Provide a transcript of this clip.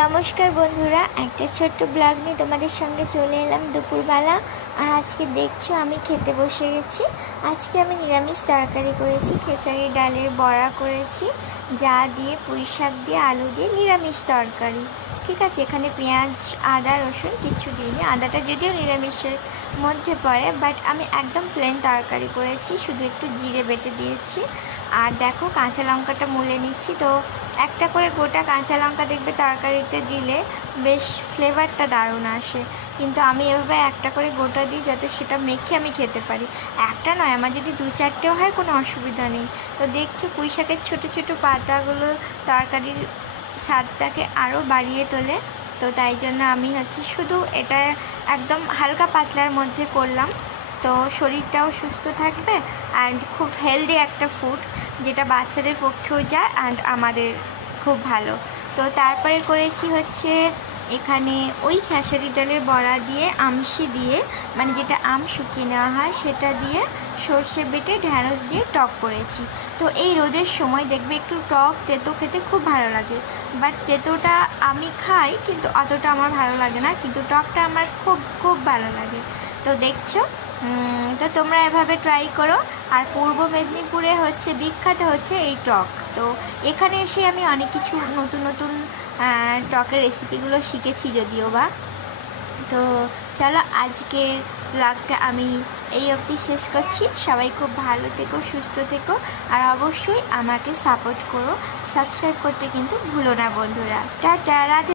নমস্কার বন্ধুরা, একটা ছোট্ট ব্লগ নিয়ে তোমাদের সঙ্গে চলে এলাম দুপুরবেলা। আর আজকে দেখছ, আমি খেতে বসে গেছি। আজকে আমি নিরামিষ তরকারি করেছি, খেসারি ডালের বড়া করেছি, যা দিয়ে পুঁই শাক দিয়ে আলু দিয়ে নিরামিষ তরকারি। ঠিক আছে, এখানে পেঁয়াজ, আদা, রসুন কিছু দিইনি। আদাটা যদিও নিরামিষের মধ্যে পড়ে বাট আমি একদম প্লেন তরকারি করেছি, শুধু একটু জিরে বেটে দিয়েছি। আর দেখো, কাঁচা লঙ্কাটা মুলে নিচ্ছি, তো একটা করে গোটা কাঁচা লঙ্কা দেখবে তরকারিতে দিলে বেশ ফ্লেভারটা দারুণ আসে। কিন্তু আমি এভাবে একটা করে গোটা দিই যাতে সেটা মেখে আমি খেতে পারি। একটা নয়, আমার যদি দু চারটেও হয়, কোনো অসুবিধা নেই। তো দেখছ পুঁই শাকের ছোটো ছোটো পাতাগুলো তরকারির স্বাদটাকে আরও বাড়িয়ে তোলে। তো তাই জন্য আমি হচ্ছে শুধু এটা একদম হালকা পাতলার মধ্যে করলাম। তো শরীরটাও সুস্থ থাকবে অ্যান্ড খুব হেলদি একটা ফুড যেটা বাচ্চাদের পক্ষেও যায় অ্যান্ড আমাদের খুব ভালো। তো তারপরে করেছি হচ্ছে এখানে ওই খেসারি ডালের বড়া দিয়ে, আমশি দিয়ে মানে যেটা আম শুকিয়ে নেওয়া হয় সেটা দিয়ে সর্ষে বেটে ঢ্যাঁড়স দিয়ে টক করেছি। তো এই রোদের সময় দেখবে একটু টক তেতো খেতে খুব ভালো লাগে। বাট তেতোটা আমি খাই, কিন্তু অতটা আমার ভালো লাগে না, কিন্তু টকটা আমার খুব খুব ভালো লাগে। তো দেখছ? তো তোমরা এভাবে ট্রাই করো। আর পূর্ব মেদিনীপুরে হচ্ছে, বিখ্যাত হচ্ছে এই টক। তো এখানে এসে আমি অনেক কিছু নতুন নতুন টকের রেসিপিগুলো শিখেছি যদিও বা। তো চলো আজকে ব্লগটা আমি এই অবধি শেষ করছি। সবাই খুব ভালো থেকো, সুস্থ থেকো আর অবশ্যই আমাকে সাপোর্ট করো। সাবস্ক্রাইব করতে কিন্তু ভুলো না বন্ধুরা। টাটা, রাধে।